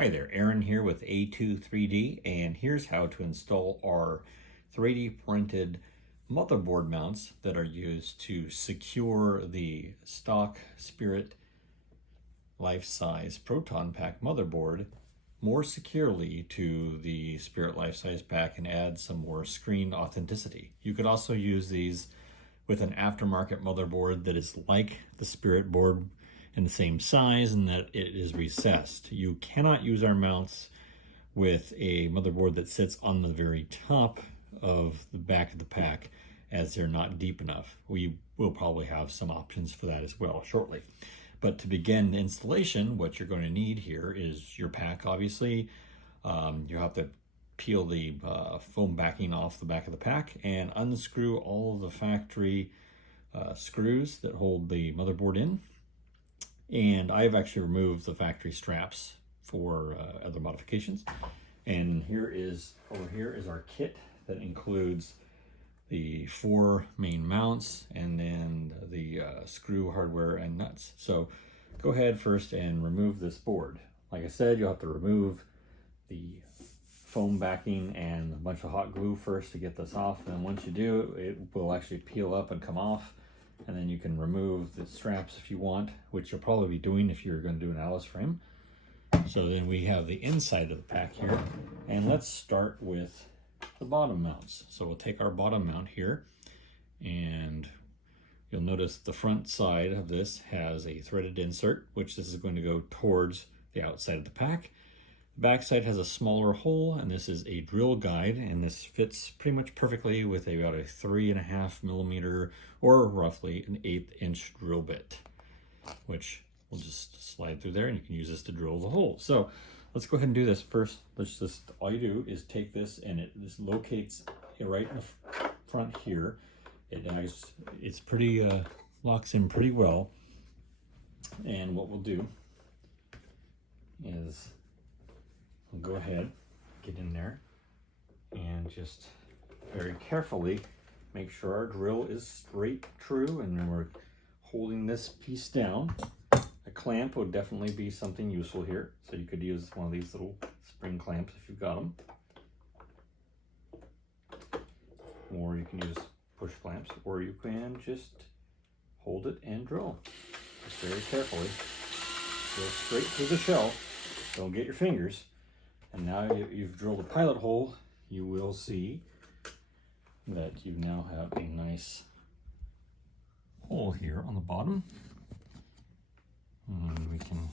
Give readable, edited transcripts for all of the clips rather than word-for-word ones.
Hi there, Aaron here with A2-3D, and here's how to install our 3D printed motherboard mounts that are used to secure the stock Spirit Life Size Proton Pack motherboard more securely to the Spirit Life Size Pack and add some more screen authenticity. You could also use these with an aftermarket motherboard that is like the Spirit board in the same size and that it is recessed. You cannot use our mounts with a motherboard that sits on the very top of the back of the pack, as they're not deep enough. We will probably have some options for that as well shortly. But to begin the installation, what you're going to need here is your pack, obviously. You have to peel the foam backing off the back of the pack and unscrew all of the factory screws that hold the motherboard in. And I've actually removed the factory straps for other modifications. And over here is our kit that includes the 4 main mounts and then the screw hardware and nuts. So go ahead first and remove this board. Like I said, you'll have to remove the foam backing and a bunch of hot glue first to get this off. And once you do, it will actually peel up and come off. And then you can remove the straps if you want, which you'll probably be doing if you're going to do an Alice frame. So then we have the inside of the pack here. And let's start with the bottom mounts. So we'll take our bottom mount here, and you'll notice the front side of this has a threaded insert, which this is going to go towards the outside of the pack. The back side has a smaller hole, and this is a drill guide, and this fits pretty much perfectly with about a 3.5 millimeter or roughly an 1/8 inch drill bit, which will just slide through there, and you can use this to drill the hole. So let's go ahead and do this first. All you do is take this, and this locates right in the front here. It's pretty locks in pretty well. And what we'll do is we'll go ahead, get in there, and just very carefully make sure our drill is straight true, and then we're holding this piece down. A clamp would definitely be something useful here. So you could use one of these little spring clamps if you've got them. Or you can use push clamps, or you can just hold it and drill. Just very carefully. Go straight through the shell. Don't get your fingers. And now you've drilled a pilot hole, you will see that you now have a nice hole here on the bottom. And we can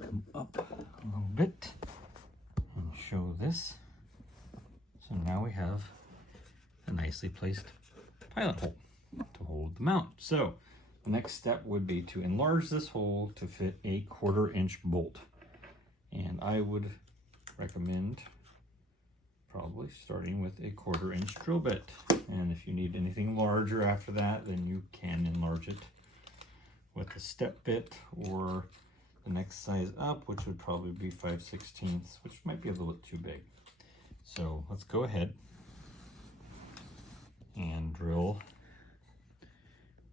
come up a little bit and show this. So now we have a nicely placed pilot hole to hold the mount. So the next step would be to enlarge this hole to fit a 1/4 inch bolt. And I would recommend probably starting with a 1/4 inch drill bit. And if you need anything larger after that, then you can enlarge it with a step bit or the next size up, which would probably be 5/16, which might be a little bit too big. So let's go ahead and drill.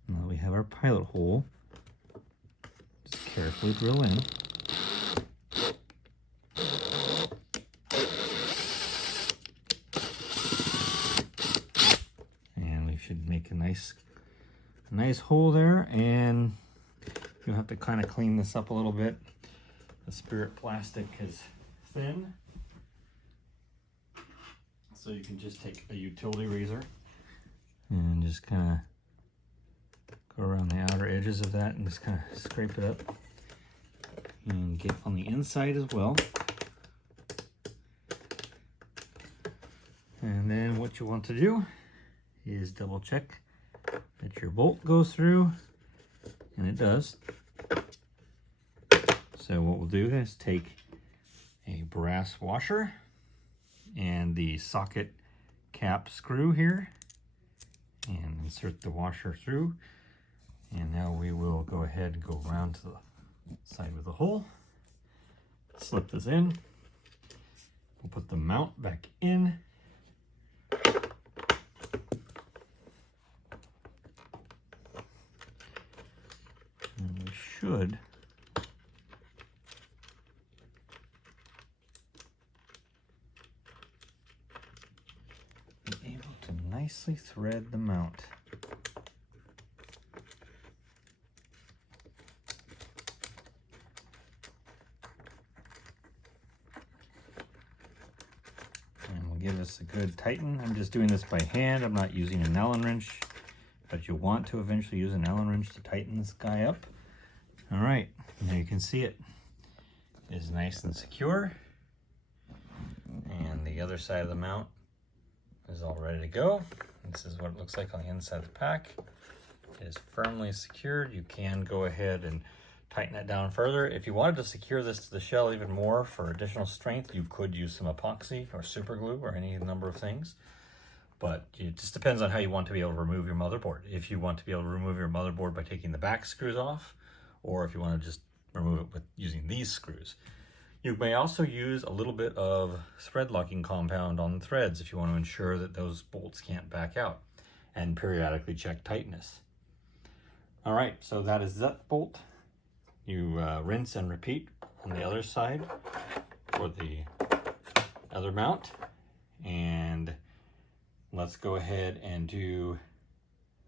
Now we have our pilot hole. Just carefully drill in. And we should make a nice hole there, and you'll have to kind of clean this up a little bit. The Spirit plastic is thin, so you can just take a utility razor and just kind of go around the outer edges of that and just kind of scrape it up and get on the inside as well. And then what you want to do is double check that your bolt goes through, and it does. So what we'll do is take a brass washer and the socket cap screw here and insert the washer through. And now we will go ahead and go around to the side of the hole, slip this in, we'll put the mount back in, and we should nicely thread the mount. And we'll give this a good tighten. I'm just doing this by hand. I'm not using an Allen wrench, but you'll want to eventually use an Allen wrench to tighten this guy up. All right, now you can see it is nice and secure. And the other side of the mount is all ready to go. This is what it looks like on the inside of the pack. It is firmly secured. You can go ahead and tighten it down further. If you wanted to secure this to the shell even more for additional strength, you could use some epoxy or super glue or any number of things. But it just depends on how you want to be able to remove your motherboard. If you want to be able to remove your motherboard by taking the back screws off, or if you want to just remove it with using these screws. You may also use a little bit of thread locking compound on the threads if you want to ensure that those bolts can't back out, and periodically check tightness. All right, so that is that bolt. You rinse and repeat on the other side for the other mount. And let's go ahead and do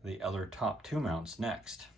the other top two mounts next.